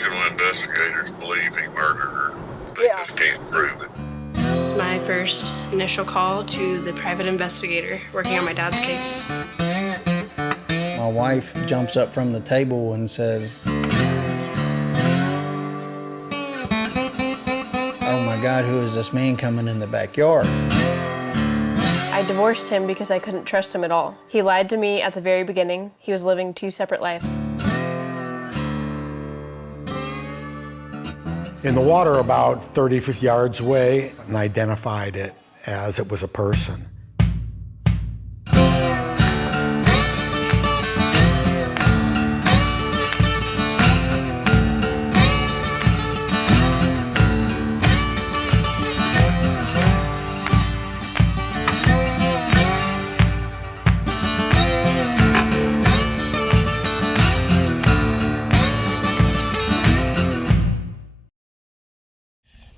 original investigators believe he murdered her. They just can't prove it. It's my first initial call to the private investigator working on my dad's case. My wife jumps up from the table and says, "Oh my God, who is this man coming in the backyard?" I divorced him because I couldn't trust him at all. He lied to me at the very beginning. He was living 2 separate lives. In the water about 30, 50 yards away, and identified it as it was a person.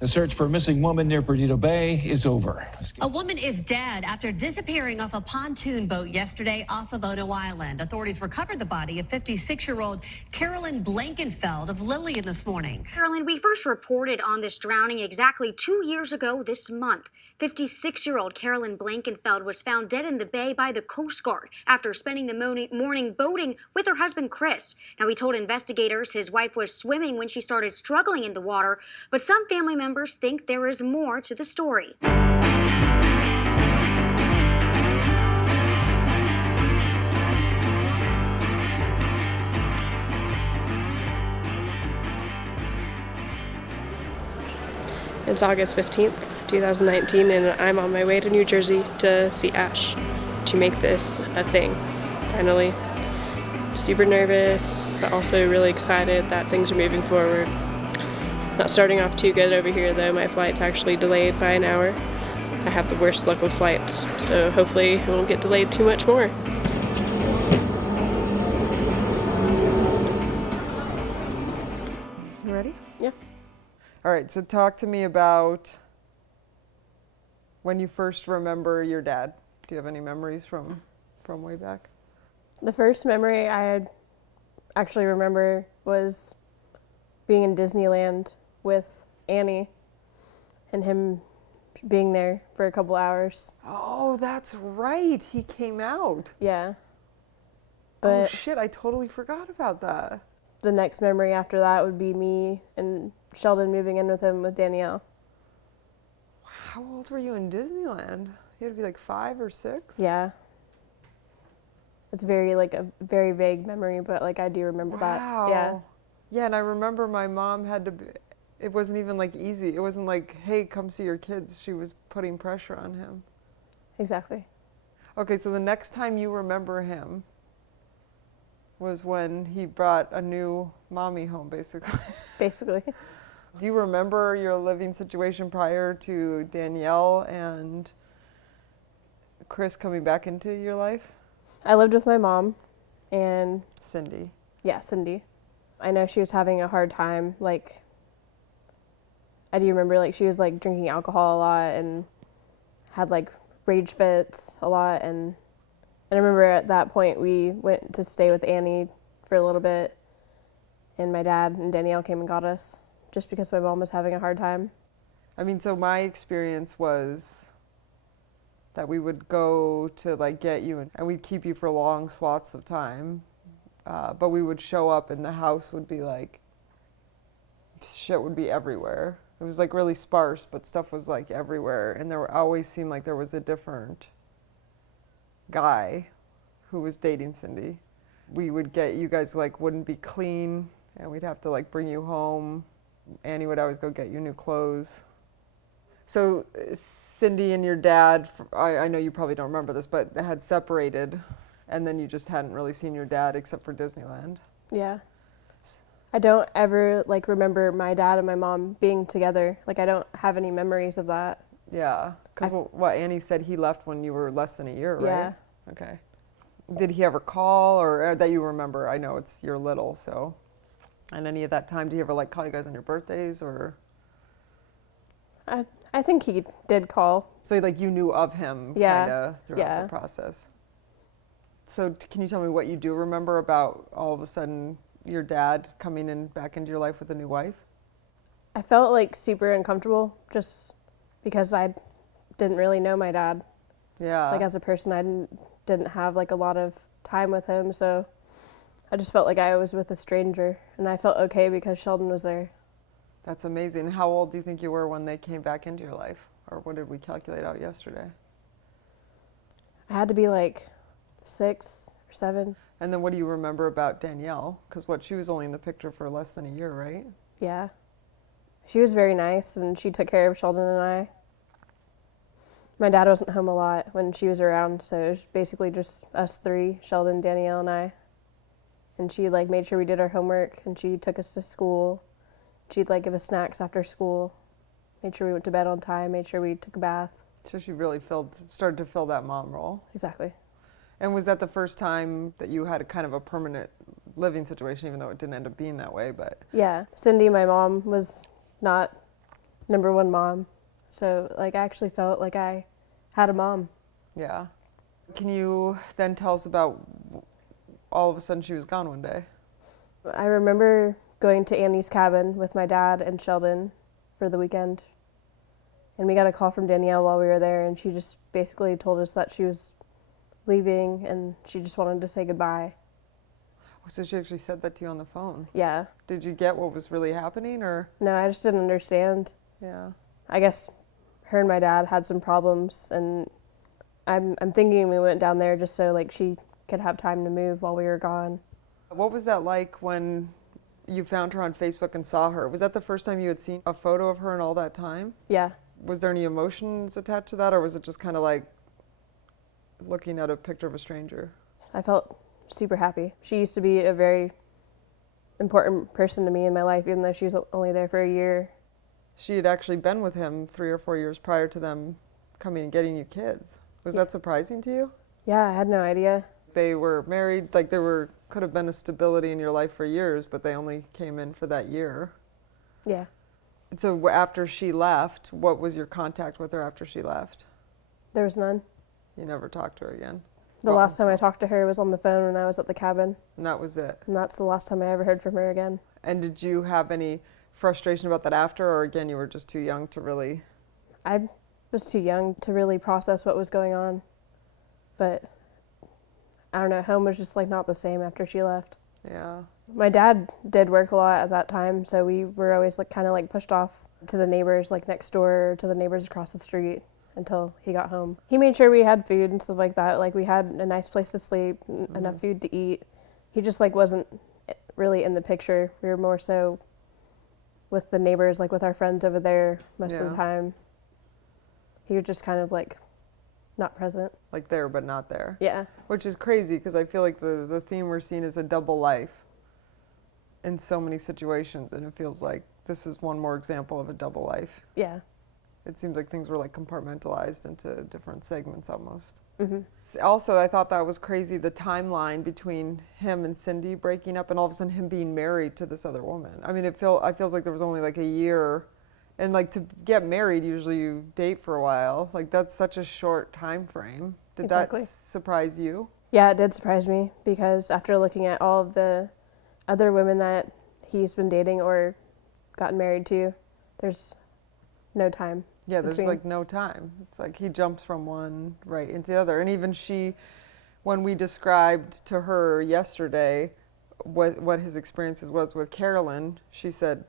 The search for a missing woman near Perdido Bay is over. A woman is dead after disappearing off a pontoon boat yesterday off of Ono Island. Authorities recovered the body of 56-year-old Carolyn Blankenfeld of Lillian this morning. Carolyn, we first reported on this drowning exactly 2 years ago this month. 56-year-old Carolyn Blankenfeld was found dead in the bay by the Coast Guard after spending the morning boating with her husband, Chris. Now, he told investigators his wife was swimming when she started struggling in the water, but some family members think there is more to the story. It's August 15th, 2019, and I'm on my way to New Jersey to see Ash, to make this a thing, finally. Super nervous, but also really excited that things are moving forward. Not starting off too good over here, though. My flight's actually delayed by an hour. I have the worst luck with flights, so hopefully it won't get delayed too much more. You ready? Yeah. All right, so talk to me about when you first remember your dad. Do you have any memories from way back? The first memory I actually remember was being in Disneyland with Annie and him being there for a couple hours. Oh, that's right. He came out. Yeah. Oh, But shit, I totally forgot about that. the next memory after that would be me and Sheldon moving in with him with Danielle. How old were you in Disneyland? You had to be like 5 or 6? Yeah. It's very, a very vague memory, but, I do remember that. Yeah. Yeah, and I remember my mom had to be, it wasn't even, easy. It wasn't like, hey, come see your kids. She was putting pressure on him. Exactly. Okay, so the next time you remember him was when he brought a new mommy home, basically. Basically. Do you remember your living situation prior to Danielle and Chris coming back into your life? I lived with my mom and... Cindy. Yeah, Cindy. I know she was having a hard time. I do remember, she was, drinking alcohol a lot and had, rage fits a lot. And I remember at that point we went to stay with Annie for a little bit, and my dad and Danielle came and got us just because my mom was having a hard time. I mean, so my experience was that we would go to get you and we'd keep you for long swaths of time. But we would show up and the house would be shit would be everywhere. It was really sparse, but stuff was everywhere. And there always seemed like there was a different guy who was dating Cindy. We would get, you guys wouldn't be clean and we'd have to bring you home. Annie would always go get you new clothes. So Cindy and your dad, I know you probably don't remember this, but they had separated, and then you just hadn't really seen your dad except for Disneyland. Yeah. I don't ever, remember my dad and my mom being together. I don't have any memories of that. Yeah, because what Annie said, he left when you were less than a year, right? Yeah. Okay. Did he ever call, or that you remember? I know you're little, so. And any of that time, did he ever call you guys on your birthdays, or? I think he did call. So you knew of him kind of throughout the process. So can you tell me what you do remember about all of a sudden your dad coming in back into your life with a new wife? I felt like super uncomfortable just because I didn't really know my dad. Yeah. Like as a person, I didn't have like a lot of time with him, so I just felt like I was with a stranger, and I felt okay because Sheldon was there. That's amazing. How old do you think you were when they came back into your life? Or what did we calculate out yesterday? I had to be like 6 or 7. And then what do you remember about Danielle? Because she was only in the picture for less than a year, right? Yeah. She was very nice, and she took care of Sheldon and I. My dad wasn't home a lot when she was around, so it was basically just us 3, Sheldon, Danielle, and I. And she like made sure we did our homework, and she took us to school. She'd like give us snacks after school, made sure we went to bed on time, made sure we took a bath. So she really started to fill that mom role. Exactly. And was that the first time that you had a kind of a permanent living situation, even though it didn't end up being that way? But yeah, Cindy, my mom, was not number 1 mom. So like I actually felt like I had a mom. Yeah. Can you then tell us about all of a sudden she was gone one day? I remember going to Annie's cabin with my dad and Sheldon for the weekend. And we got a call from Danielle while we were there, and she just basically told us that she was leaving and she just wanted to say goodbye. So she actually said that to you on the phone? Yeah. Did you get what was really happening, or? No, I just didn't understand. Yeah. I guess her and my dad had some problems, and I'm thinking we went down there just so like she could have time to move while we were gone. What was that like when you found her on Facebook and saw her? Was that the first time you had seen a photo of her in all that time? Yeah. Was there any emotions attached to that, or was it just kind of like looking at a picture of a stranger? I felt super happy. She used to be a very important person to me in my life, even though she was only there for a year. She had actually been with him 3 or 4 years prior to them coming and getting you kids. Was that surprising to you? Yeah, I had no idea. They were married, like could have been a stability in your life for years, but they only came in for that year. Yeah. So after she left, what was your contact with her after she left? There was none. You never talked to her again? The last time I talked to her was on the phone when I was at the cabin. And that was it? And that's the last time I ever heard from her again. And did you have any frustration about that after, or again, you were just too young to really? I was too young to really process what was going on. But I don't know, home was just like not the same after she left. Yeah. My dad did work a lot at that time, so we were always like kind of like pushed off to the neighbors like next door, to the neighbors across the street until he got home. He made sure we had food and stuff like that. Like we had a nice place to sleep, enough food to eat. He just like wasn't really in the picture. We were more so with the neighbors, like with our friends over there most of the time. He was just kind of like not present. Like there, but not there. Yeah. Which is crazy, because I feel like the theme we're seeing is a double life in so many situations, and it feels like this is one more example of a double life. Yeah. It seems like things were like compartmentalized into different segments almost. Mm-hmm. Also, I thought that was crazy, the timeline between him and Cindy breaking up and all of a sudden him being married to this other woman. I mean, it feels like there was only like a year, and like to get married, usually you date for a while. Like that's such a short time frame. Did Exactly. that surprise you? Yeah, it did surprise me, because after looking at all of the other women that he's been dating or gotten married to, there's no time. Yeah, there's between. like no time. It's like he jumps from one right into the other. And even she, when we described to her yesterday what his experiences was with Carolyn, she said,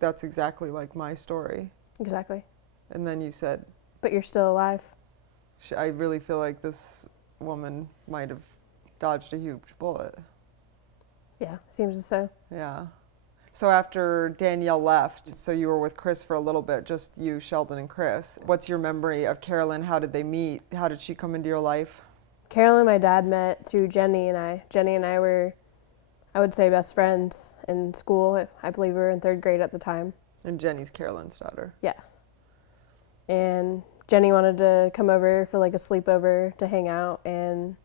that's exactly like my story. Exactly. And then you said, but you're still alive. I really feel like this woman might have dodged a huge bullet. Yeah, seems so. Yeah. So after Danielle left, so you were with Chris for a little bit, just you, Sheldon, and Chris. What's your memory of Carolyn? How did they meet? How did she come into your life? Carolyn and my dad met through Jenny and I. Jenny and I were, I would say, best friends in school. I believe we were in 3rd grade at the time. And Jenny's Carolyn's daughter. Yeah. And Jenny wanted to come over for like a sleepover to hang out, and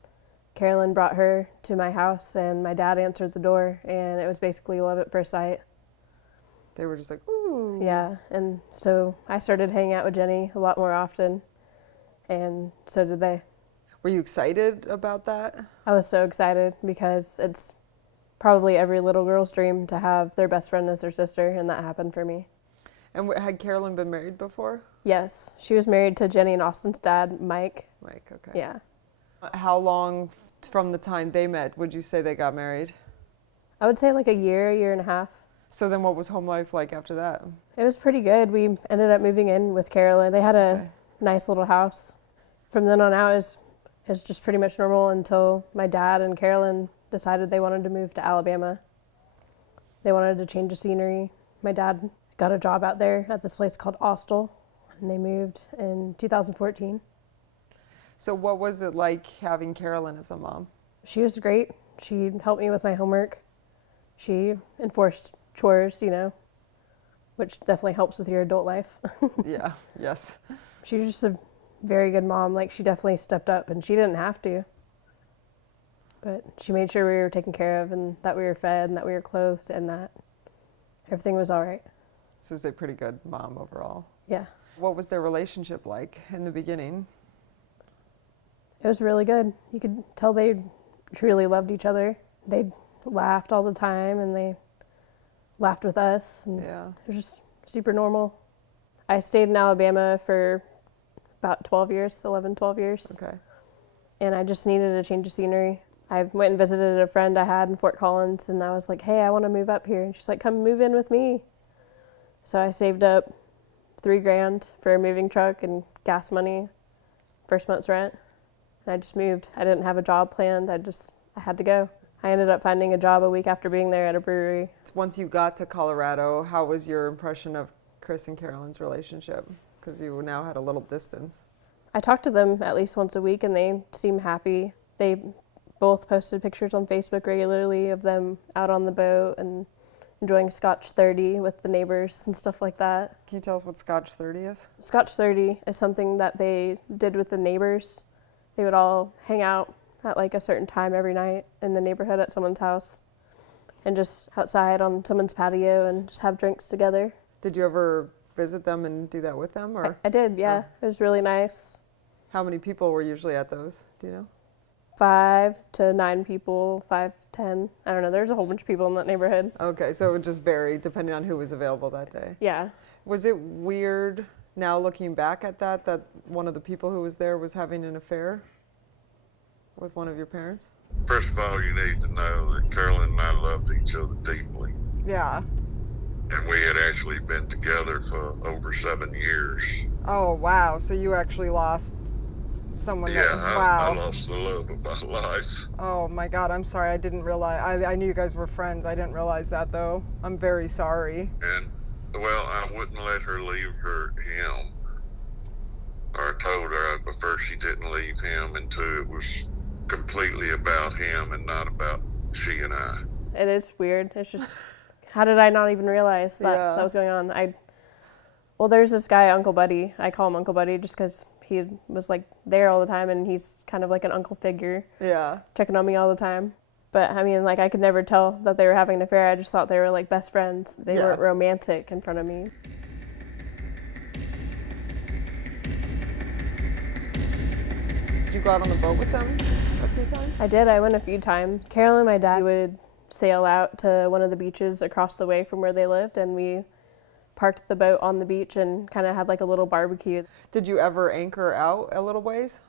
Carolyn brought her to my house, and my dad answered the door, and it was basically love at first sight. They were just like, ooh. Yeah, and so I started hanging out with Jenny a lot more often, and so did they. Were you excited about that? I was so excited because it's probably every little girl's dream to have their best friend as their sister, and that happened for me. And had Carolyn been married before? Yes, she was married to Jenny and Austin's dad, Mike. Mike, okay. Yeah. How long from the time they met would you say they got married? I would say like a year and a half. So then what was home life like after that? It was pretty good. We ended up moving in with Carolyn. They had a nice little house. From then on out, it was just pretty much normal until my dad and Carolyn decided they wanted to move to Alabama. They wanted to change the scenery. My dad got a job out there at this place called Austell, and they moved in 2014. So what was it like having Carolyn as a mom? She was great. She helped me with my homework. She enforced chores, which definitely helps with your adult life. Yeah, yes. She was just a very good mom. Like, she definitely stepped up, and she didn't have to. But she made sure we were taken care of, and that we were fed, and that we were clothed, and that everything was all right. So it's a pretty good mom overall. Yeah. What was their relationship like in the beginning? It was really good. You could tell they truly loved each other. They laughed all the time, and they laughed with us. And Yeah. it was just super normal. I stayed in Alabama for about 12 years. Okay. And I just needed a change of scenery. I went and visited a friend I had in Fort Collins, and I was like, hey, I want to move up here. And she's like, come move in with me. So I saved up $3,000 for a moving truck and gas money, first month's rent. And I just moved. I didn't have a job planned. I had to go. I ended up finding a job a week after being there at a brewery. Once you got to Colorado, how was your impression of Chris and Carolyn's relationship? Because you now had a little distance. I talked to them at least once a week, and they seemed happy. They both posted pictures on Facebook regularly of them out on the boat and enjoying Scotch 30 with the neighbors and stuff like that. Can you tell us what Scotch 30 is? Scotch 30 is something that they did with the neighbors. They would all hang out at like a certain time every night in the neighborhood at someone's house and just outside on someone's patio and just have drinks together. Did you ever visit them and do that with them? Or I did, yeah. It was really nice. How many people were usually at those? Do you know? 5 to 9 people, 5 to 10. I don't know. There's a whole bunch of people in that neighborhood. Okay, so it would just vary depending on who was available that day. Yeah. Was it weird now looking back at that one of the people who was there was having an affair with one of your parents? First of all, you need to know that Carolyn and I loved each other deeply. Yeah. And we had actually been together for over 7 years. Oh, wow. So you actually lost someone Yeah, that, wow. I lost the love of my life. Oh my God, I'm sorry. I didn't realize. I knew you guys were friends. I didn't realize that though. I'm very sorry. And, well, I wouldn't let her leave him. Or I told her, but first she didn't leave him, and two, it was completely about him and not about she and I. It is weird. It's just, how did I not even realize that that was going on? Well, there's this guy, Uncle Buddy. I call him Uncle Buddy just because he was like there all the time, and he's kind of like an uncle figure. Yeah. Checking on me all the time. But I mean, like, I could never tell that they were having an affair. I just thought they were like best friends. They weren't romantic in front of me. Did you go out on the boat with them a few times? I did. I went a few times. Carolyn and my dad would sail out to one of the beaches across the way from where they lived, and we parked the boat on the beach and kind of had like a little barbecue. Did you ever anchor out a little ways?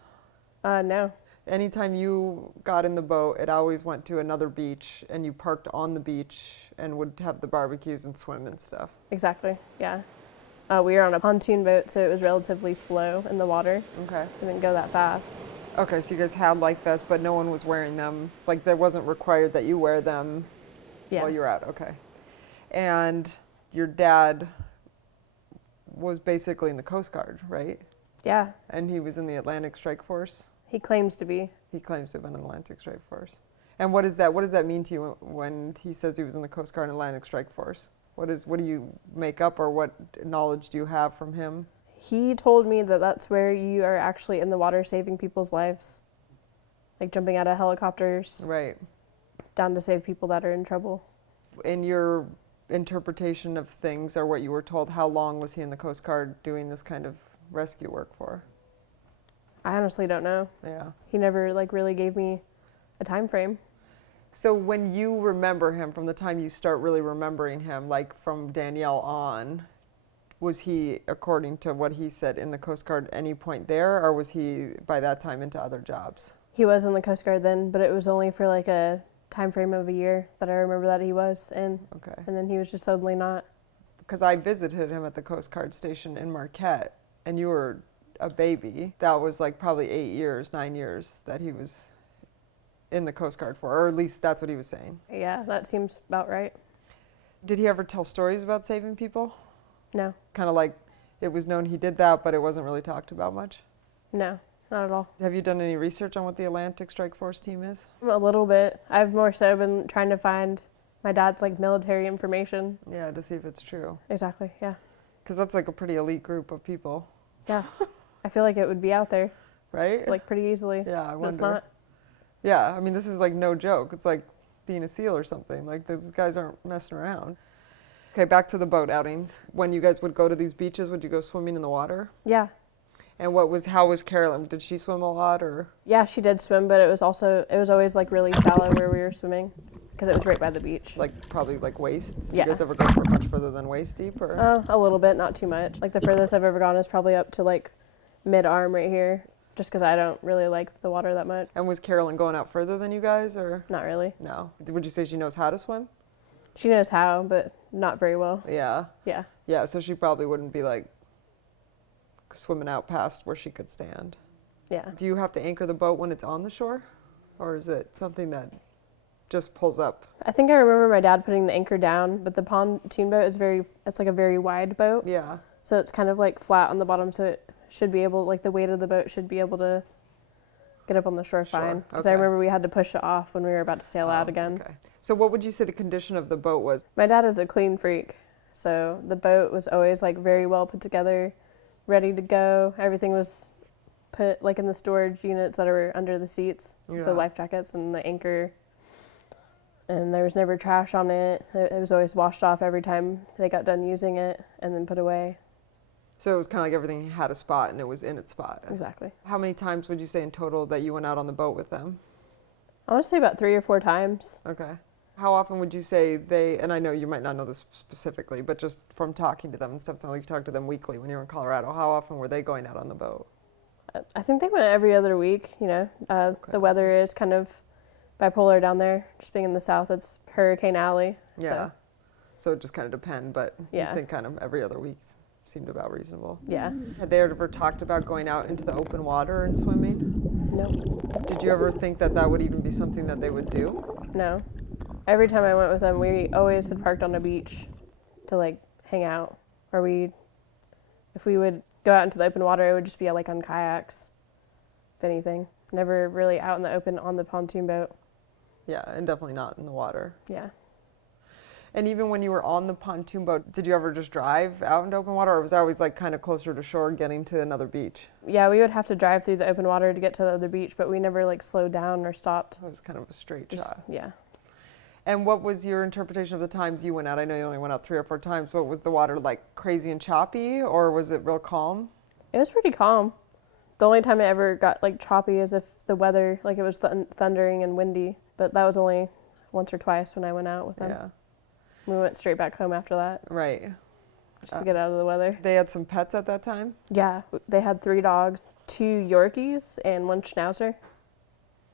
No. Anytime you got in the boat, it always went to another beach, and you parked on the beach and would have the barbecues and swim and stuff. Exactly, yeah. We were on a pontoon boat, so it was relatively slow in the water. Okay. It didn't go that fast. Okay, so you guys had life vests, but no one was wearing them. Like, that wasn't required that you wear them while you were out. Okay. And your dad was basically in the Coast Guard, right? Yeah. And he was in the Atlantic Strike Force? He claims to be. He claims to have been in the Atlantic Strike Force. And what is that? What does that mean to you when he says he was in the Coast Guard and Atlantic Strike Force? What do you make up, or what knowledge do you have from him? He told me that that's where you are actually in the water saving people's lives. Like jumping out of helicopters. Right. Down to save people that are in trouble. In your interpretation of things, or what you were told, how long was he in the Coast Guard doing this kind of rescue work for? I honestly don't know. Yeah. He never like really gave me a time frame. So when you remember him, from the time you start really remembering him, like from Danielle on, was he, according to what he said, in the Coast Guard any point there, or was he by that time into other jobs? He was in the Coast Guard then, but it was only for like a time frame of a year that I remember that he was in. Okay. And then he was just suddenly not. Because I visited him at the Coast Guard station in Marquette, and you were a baby. That was like probably 8 years, 9 years that he was in the Coast Guard for, or at least that's what he was saying. Yeah, that seems about right. Did he ever tell stories about saving people? No. Kind of like it was known he did that, but it wasn't really talked about much? No, not at all. Have you done any research on what the Atlantic Strike Force team is? A little bit. I've more so been trying to find my dad's like military information. Yeah, to see if it's true. Exactly, yeah. Because that's like a pretty elite group of people. Yeah. I feel like it would be out there, right? like pretty easily. Yeah, I wonder. But it's not. Yeah, I mean, this is like no joke. It's like being a SEAL or something. Like, these guys aren't messing around. Okay, back to the boat outings. When you guys would go to these beaches, would you go swimming in the water? Yeah. And how was Carolyn? Did she swim a lot, or? Yeah, she did swim, but it was always like really shallow where we were swimming because it was right by the beach. Like probably like waist? Did Yeah. you guys ever go for much further than waist deep, or? A little bit, not too much. Like the furthest I've ever gone is probably up to like mid-arm right here, just because I don't really like the water that much. And was Carolyn going out further than you guys, or? Not really. No. Would you say she knows how to swim? She knows how, but not very well. Yeah. Yeah. Yeah, so she probably wouldn't be like swimming out past where she could stand. Yeah. Do you have to anchor the boat when it's on the shore, or is it something that just pulls up? I think I remember my dad putting the anchor down, but the pontoon boat is it's like a very wide boat. Yeah. So it's kind of like flat on the bottom, so it should be able, like the weight of the boat should be able to get up on the shore fine. Because I Okay. remember we had to push it off when we were about to sail out again. Okay. So what would you say the condition of the boat was? My dad is a clean freak, so the boat was always like very well put together, ready to go. Everything was put like in the storage units that are under the seats, Yeah. the life jackets and the anchor. And there was never trash on it. It was always washed off every time they got done using it and then put away. So it was kind of like everything had a spot and it was in its spot. Exactly. How many times would you say in total that you went out on the boat with them? I want to say about 3 or 4 times. Okay. How often would you say they, and I know you might not know this specifically, but just from talking to them and stuff, it's not like you talked to them weekly when you were in Colorado, how often were they going out on the boat? I think they went every other week, you know. The weather is kind of bipolar down there. Just being in the south, it's Hurricane Alley. Yeah. So it just kind of depend, but Yeah. you think kind of every other week seemed about reasonable. Yeah. Had they ever talked about going out into the open water and swimming? No. Did you ever think that that would even be something that they would do? No. Every time I went with them, we always had parked on a beach to like hang out. Or if we would go out into the open water, it would just be like on kayaks, if anything. Never really out in the open on the pontoon boat. Yeah, and definitely not in the water. Yeah. And even when you were on the pontoon boat, did you ever just drive out into open water, or was that always like kind of closer to shore getting to another beach? Yeah, we would have to drive through the open water to get to the other beach, but we never like slowed down or stopped. It was kind of a straight Just, shot. yeah. And what was your interpretation of the times you went out? I know you only went out 3 or 4 times, but was the water like crazy and choppy, or was it real calm? It was pretty calm. The only time it ever got like choppy is if the weather, like it was thundering and windy, but that was only once or twice when I went out with them. Yeah. We went straight back home after that, Right. just to get out of the weather. They had some pets at that time? Yeah, they had 3 dogs, 2 Yorkies and 1 Schnauzer.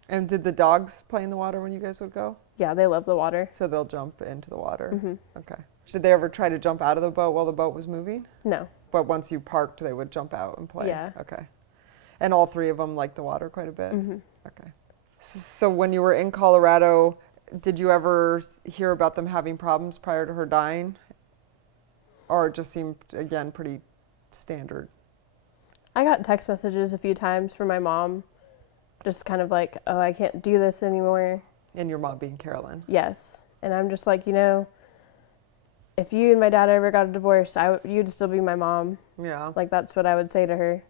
And did the dogs play in the water when you guys would go? Yeah, they love the water. So they'll jump into the water? Mm-hmm. Okay. Did they ever try to jump out of the boat while the boat was moving? No. But once you parked, they would jump out and play? Yeah. Okay. And all 3 of them liked the water quite a bit? Mm-hmm. Okay. So when you were in Colorado, did you ever hear about them having problems prior to her dying? Or it just seemed, again, pretty standard? I got text messages a few times from my mom, just kind of like, oh, I can't do this anymore. And your mom being Carolyn? Yes. And I'm just like, you know, if you and my dad ever got a divorce, you'd still be my mom. Yeah. Like, that's what I would say to her.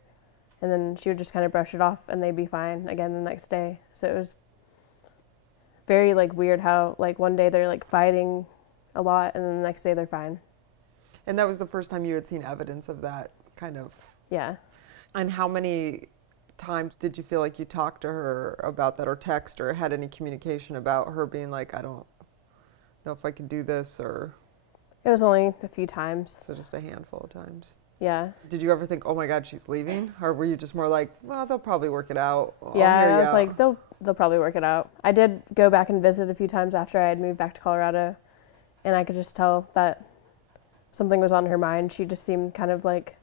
And then she would just kind of brush it off and they'd be fine again the next day. So it was very, like, weird how, like, one day they're, like, fighting a lot and then the next day they're fine. And that was the first time you had seen evidence of that kind of... Yeah. And how many times did you feel like you talked to her about that, or text, or had any communication about her being like, I don't know if I can do this, or It was only a few times. so just a handful of times? Yeah. Did you ever think, oh my God, she's leaving? Or were you just more like, well, they'll probably work it out? Yeah, I was like, they'll probably work it out. I did go back and visit a few times after I had moved back to Colorado, and I could just tell that something was on her mind. She just seemed kind of like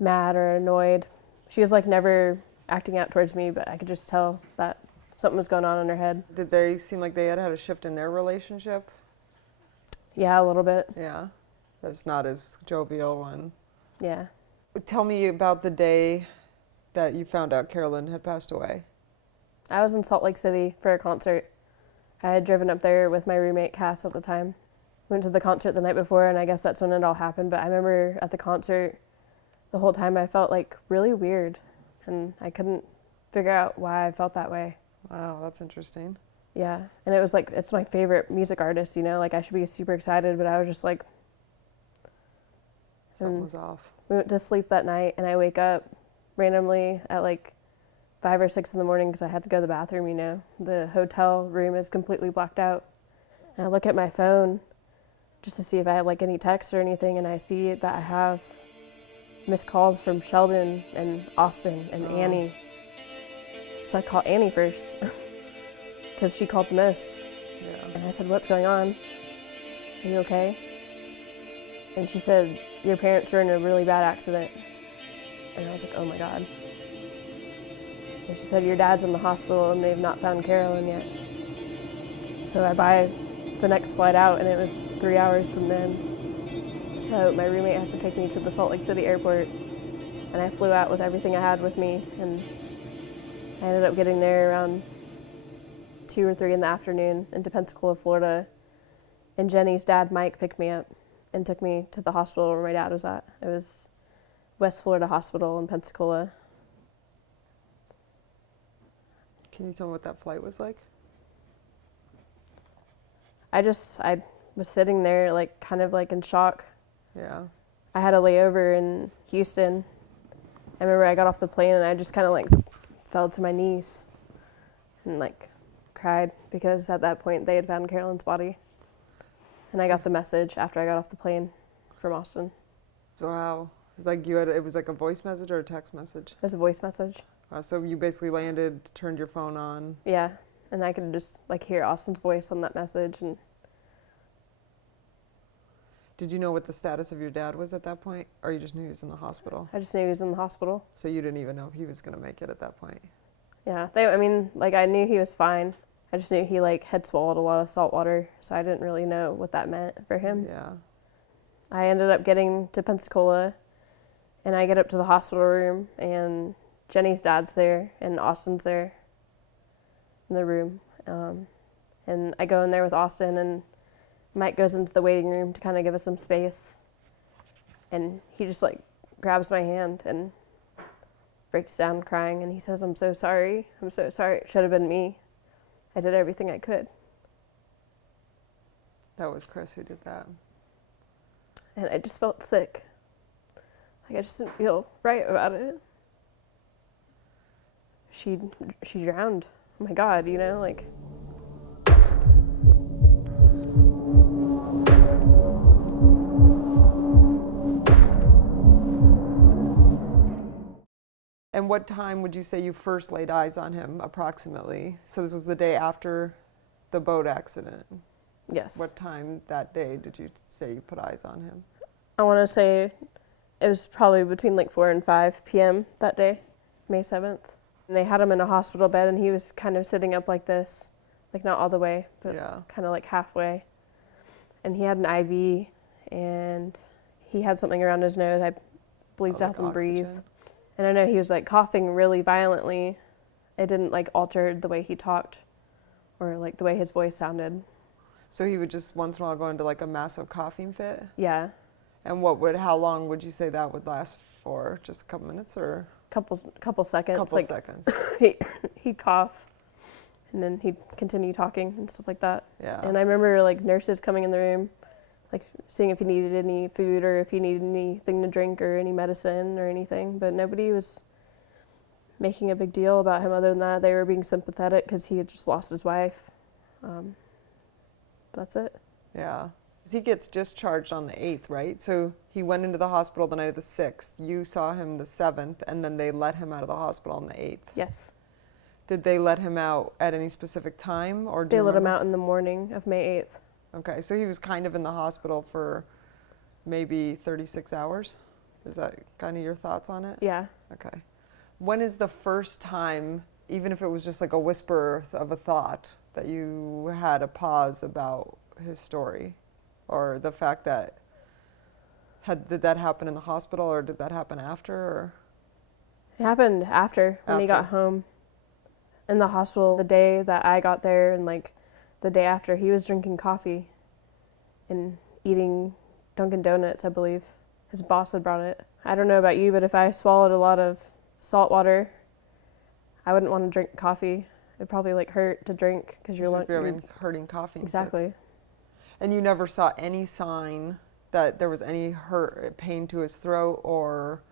mad or annoyed. She was like never acting out towards me, but I could just tell that something was going on in her head. Did they seem like they had had a shift in their relationship? Yeah, a little bit. Yeah. That's not as jovial. And Yeah. tell me about the day that you found out Carolyn had passed away. I was in Salt Lake City for a concert. I had driven up there with my roommate Cass at the time. Went to the concert the night before, and I guess that's when it all happened. But I remember at the concert, the whole time I felt like really weird, and I couldn't figure out why I felt that way. Wow, that's interesting. Yeah, and it was like, it's my favorite music artist, you know, like I should be super excited, but I was just like... Something was off. We went to sleep that night, and I wake up randomly at like 5 or 6 in the morning because I had to go to the bathroom, you know. The hotel room is completely blacked out. And I look at my phone just to see if I had like any texts or anything, and I see that I have missed calls from Sheldon and Austin and Annie. So I call Annie first because she called the most. Yeah. And I said, what's going on? Are you okay? And she said, your parents were in a really bad accident. And I was like, oh my God. And she said, your dad's in the hospital and they've not found Carolyn yet. So I buy the next flight out, and it was 3 hours from then. So my roommate has to take me to the Salt Lake City airport, and I flew out with everything I had with me, and I ended up getting there around 2 or 3 in the afternoon into Pensacola, Florida, and Jenny's dad, Mike, picked me up and took me to the hospital where my dad was at. It was West Florida Hospital in Pensacola. Can you tell me what that flight was like? I was sitting there like kind of like in shock. Yeah. I had a layover in Houston. I remember I got off the plane and I just kind of like fell to my knees and like cried because at that point they had found Carolyn's body. And I got the message after I got off the plane from Austin. So how? It's like it was like a voice message or a text message? It was a voice message. So you basically landed, turned your phone on. Yeah, and I could just like hear Austin's voice on that message. And did you know what the status of your dad was at that point, or you just knew he was in the hospital? I just knew he was in the hospital. So you didn't even know if he was going to make it at that point? Yeah, I knew he was fine. I just knew he like had swallowed a lot of salt water, so I didn't really know what that meant for him. Yeah. I ended up getting to Pensacola, and I get up to the hospital room, and Jenny's dad's there, and Austin's there in the room. And I go in there with Austin, and Mike goes into the waiting room to kind of give us some space. And he just like grabs my hand and breaks down crying, and he says, I'm so sorry. I'm so sorry. It should have been me. I did everything I could. That was Chris who did that. And I just felt sick. Like I just didn't feel right about it. She drowned. Oh my God, you know, like. And what time would you say you first laid eyes on him, approximately? So this was the day after the boat accident. Yes. What time that day did you say you put eyes on him? I want to say it was probably between like 4 and 5 p.m. that day, May 7th. And they had him in a hospital bed, and he was kind of sitting up like this, like not all the way, but kind of like halfway. And he had an IV, and he had something around his nose. I believe to help him breathe. And I know he was like coughing really violently. It didn't like alter the way he talked or like the way his voice sounded. So he would just once in a while go into like a massive coughing fit? Yeah. And how long would you say that would last for? Just a couple minutes or? Couple seconds. Couple seconds. He'd cough, and then he'd continue talking and stuff like that. Yeah. And I remember like nurses coming in the room, like seeing if he needed any food or if he needed anything to drink or any medicine or anything, but nobody was making a big deal about him. Other than that, they were being sympathetic because he had just lost his wife. That's it. Yeah. He gets discharged on the 8th, right? So he went into the hospital the night of the 6th. You saw him the 7th, and then they let him out of the hospital on the 8th. Yes. Did they let him out at any specific time, or They let him out in the morning of May 8th. Okay, so he was kind of in the hospital for maybe 36 hours? Is that kind of your thoughts on it? Yeah. Okay. When is the first time, even if it was just like a whisper of a thought, that you had a pause about his story? Or the fact that, did that happen in the hospital, or did that happen after? Or? It happened after, when he got home. In the hospital, the day that I got there, and like the day after, he was drinking coffee and eating Dunkin' Donuts, I believe. His boss had brought it. I don't know about you, but if I swallowed a lot of salt water, I wouldn't want to drink coffee. It'd probably like hurt to drink because you're having hurting coughing fits. Exactly. And you never saw any sign that there was any pain to his throat, or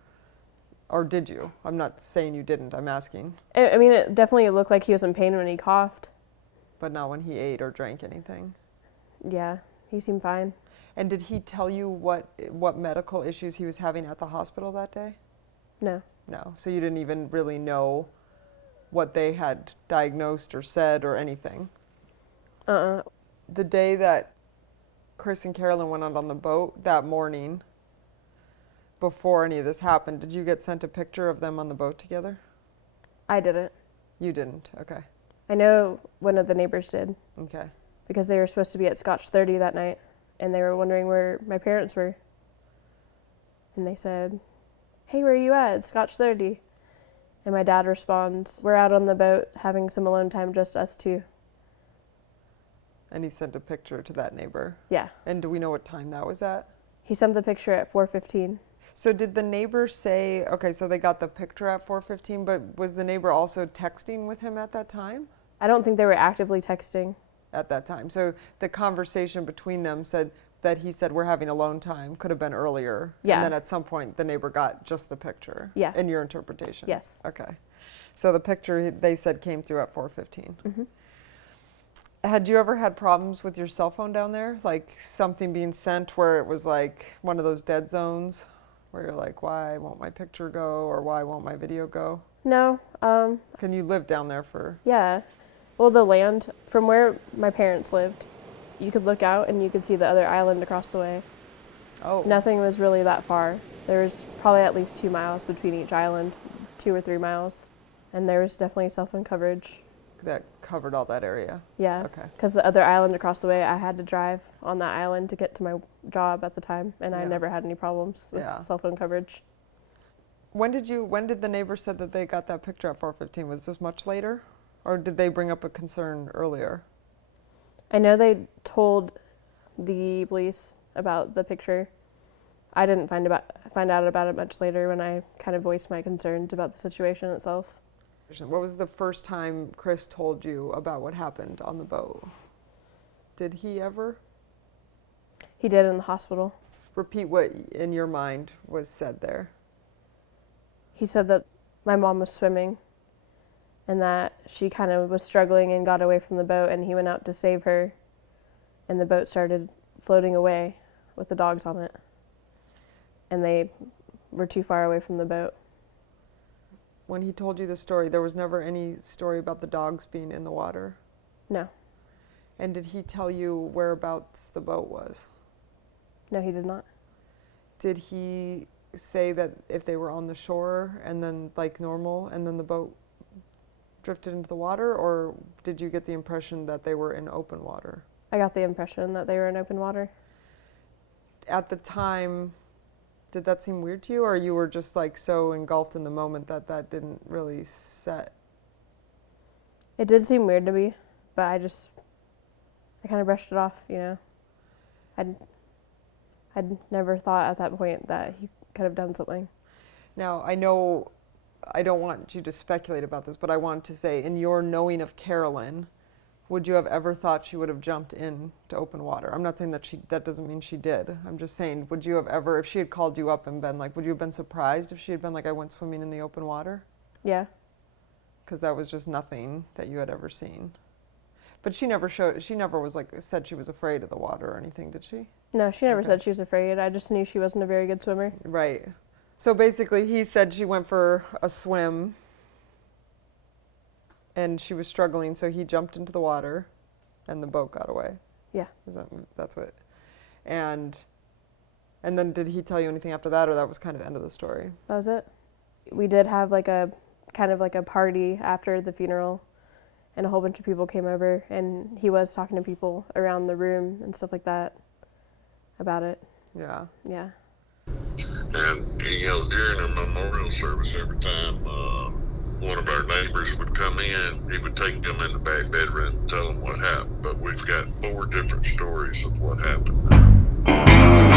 did you? I'm not saying you didn't, I'm asking. I mean, it definitely looked like he was in pain when he coughed. But not when he ate or drank anything? Yeah, he seemed fine. And did he tell you what medical issues he was having at the hospital that day? No. No, so you didn't even really know what they had diagnosed or said or anything? The day that Chris and Carolyn went out on the boat that morning, before any of this happened, did you get sent a picture of them on the boat together? I didn't. You didn't, okay. I know one of the neighbors did. Okay. Because they were supposed to be at Scotch 30 that night, and they were wondering where my parents were. And they said, "Hey, where are you at? It's Scotch 30. And my dad responds, "We're out on the boat having some alone time, just us two." And he sent a picture to that neighbor? Yeah. And do we know what time that was at? He sent the picture at 4:15. So did the neighbor say, okay, so they got the picture at 4:15, but was the neighbor also texting with him at that time? I don't think they were actively texting. At that time. So the conversation between them said that he said, "We're having alone time," could have been earlier. Yeah. And then at some point the neighbor got just the picture. Yeah. In your interpretation. Yes. Okay. So the picture, they said, came through at 4:15. Mm-hmm. Had you ever had problems with your cell phone down there? Like something being sent where it was like one of those dead zones where you're like, why won't my picture go, or why won't my video go? No. Can you live down there for? Yeah. Well, the land from where my parents lived, you could look out and you could see the other island across the way. Oh. Nothing was really that far. There was probably at least 2 miles between each island, 2 or 3 miles. And there was definitely cell phone coverage. That covered all that area? Yeah. Okay. Because the other island across the way, I had to drive on that island to get to my job at the time, and I never had any problems with cell phone coverage. When did the neighbor said that they got that picture at 4:15? Was this much later? Or did they bring up a concern earlier? I know they told the police about the picture. I didn't find out about it much later when I kind of voiced my concerns about the situation itself. What was the first time Chris told you about what happened on the boat? Did he ever? He did in the hospital. Repeat what in your mind was said there. He said that my mom was swimming and that she kind of was struggling and got away from the boat, and he went out to save her, and the boat started floating away with the dogs on it, and they were too far away from the boat. When he told you the story, there was never any story about the dogs being in the water? No. And did he tell you whereabouts the boat was? No, he did not. Did he say that if they were on the shore and then like normal and then the boat drifted into the water, or did you get the impression that they were in open water? I got the impression that they were in open water. At the time, did that seem weird to you, or you were just like so engulfed in the moment that that didn't really set? It did seem weird to me, but I kind of brushed it off, you know. I'd never thought at that point that he could have done something. Now, I know I don't want you to speculate about this, but I want to say, in your knowing of Carolyn, would you have ever thought she would have jumped in to open water? I'm not saying that doesn't mean she did. I'm just saying, would you have ever, if she had called you up and been like, would you have been surprised if she had been like, I went swimming in the open water? Yeah. because that was just nothing that you had ever seen. But she never was like, said she was afraid of the water or anything, did she? No, she never Okay. said she was afraid. I just knew she wasn't a very good swimmer. Right. So basically, he said she went for a swim and she was struggling, so he jumped into the water and the boat got away. Yeah. That's what. And then did he tell you anything after that, or that was kind of the end of the story? That was it. We did have like a kind of like a party after the funeral, and a whole bunch of people came over, and he was talking to people around the room and stuff like that about it. Yeah. Yeah. And, during a memorial service, every time one of our neighbors would come in, he would take them in the back bedroom and tell them what happened. But we've got 4 different stories of what happened.